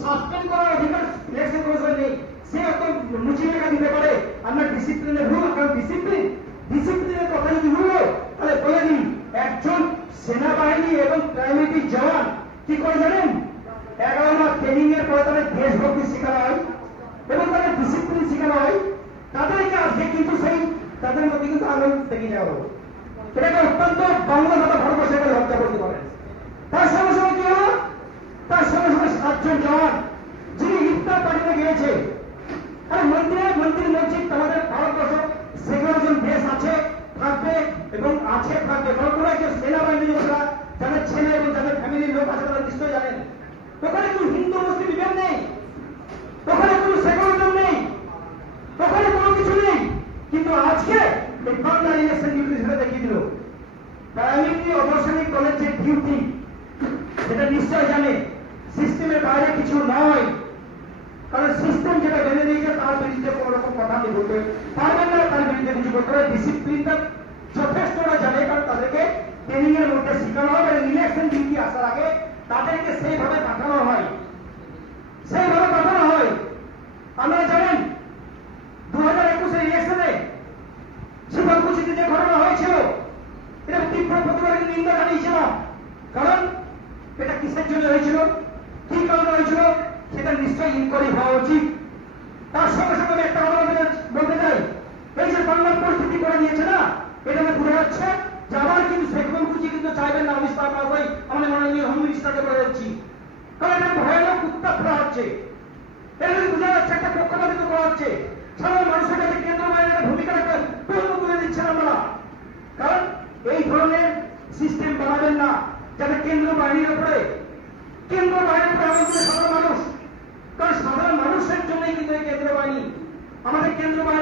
Suspend করার অধিকার election commission নেই। সে অত মুচি লেখা দিতে পারে আমরা ডিসিপ্লিনের রুল, কারণ ডিসিপ্লিনের কথা যদি হলো তাহলে বলে দিন একজন সেনাবাহিনী এবং প্রাইমারি জওয়ান কি করে জানেন, 11 মাস ট্রেনিং এর পরে তাদের দেশভক্তি শেখানো হয় এবং তাদের ডিসিপ্লিন শেখানো হয়। তাদেরকে আজকে কিন্তু সেই তাদের মধ্যে কিন্তু আনন্দ থেকে যাওয়া হলো। এটাকে অত্যন্ত বাংলা তথা ভারতবর্ষের লজ্জা করতে পারেন। তার সঙ্গে সঙ্গে কি হলো, তার সঙ্গে সঙ্গে 7 জন জওয়ান যিনি ইফতার পার্টিতে গিয়েছে, আর মন্দির মসজিদ আমাদের ভারতবর্ষ সেগুলো জন দেশ আছে, থাকবে এবং আছে থাকবে। কল্পনা যে সেনাবাহিনী যোদ্ধারা যাদের ছেলে এবং যাদের ফ্যামিলির লোক আছে তারা নিশ্চয়ই জানেন ওখানে কোনো হিন্দু মুসলিম বিভেদ নেই, ওখানে কোনো সেকুলারিজম নেই, ওখানে কোনো কিছু নেই। কিন্তু আজকে এই বাংলার ইলেকশন ডিউটি সেটা দেখিয়ে দিল। প্রাইমারি অবসানিক দলের যে ডিউটি সেটা নিশ্চয় জানে সিস্টেমের বাইরে কিছু নয়, কারণ সিস্টেম যেটা বেঁধে দিয়েছে তার বিরুদ্ধে কোন রকম কথা আপনি বলতে পারবেন না, তার বিরুদ্ধে কিছু করতে হবে। ডিসিপ্লিনটা যথেষ্ট ওরা জানে, কারণ তাদেরকে ট্রেনিং এর মধ্যে শেখানো হয় এবং ইলেকশন ডিউটি আসার আগে তাদেরকে সেইভাবে পাঠানো হয়, সেইভাবে পাঠানো হয়। আপনারা জানেন 2021 ইলেকশনে শিবকুচিতে যে ঘটনা হয়েছিল এটা তীব্র প্রতিবাদের নিন্দা জানিয়েছিলাম। কারণ এটা কিসের জন্য হয়েছিল, কি কারণে হয়েছিল সেটা নিশ্চয়ই ইনকোয়ারি হওয়া উচিত। তার সঙ্গে সঙ্গে আমি একটা কথা বলতে চাই, এই যে বাংলার পরিস্থিতি করে নিয়েছে না, এটা বোঝা যাচ্ছে যে আবার কিন্তু শেখ মুজিব কিন্তু চাইবেন না আমি ইস্তাফা করি, আমাদের মাননীয় হোম মিনিস্টারকে বলে যাচ্ছি, কারণ এটা ভয়ানক উত্তাপ করা হচ্ছে। এটা বোঝা যাচ্ছে একটা পক্ষপাতিত্ব করা হচ্ছে। সাধারণ মানুষের কাছে কেন্দ্র বাহিনীর ভূমিকাটাকে পূর্ণ করে দিচ্ছেন আমরা। কারণ এই ধরনের সিস্টেম বানাবেন না যাতে কেন্দ্র বাহিনীর উপরে আমাদের সাধারণ মানুষ, কারণ সাধারণ মানুষের জন্যই কিন্তু এই কেন্দ্র বাহিনী, আমাদের কেন্দ্র বাহিনী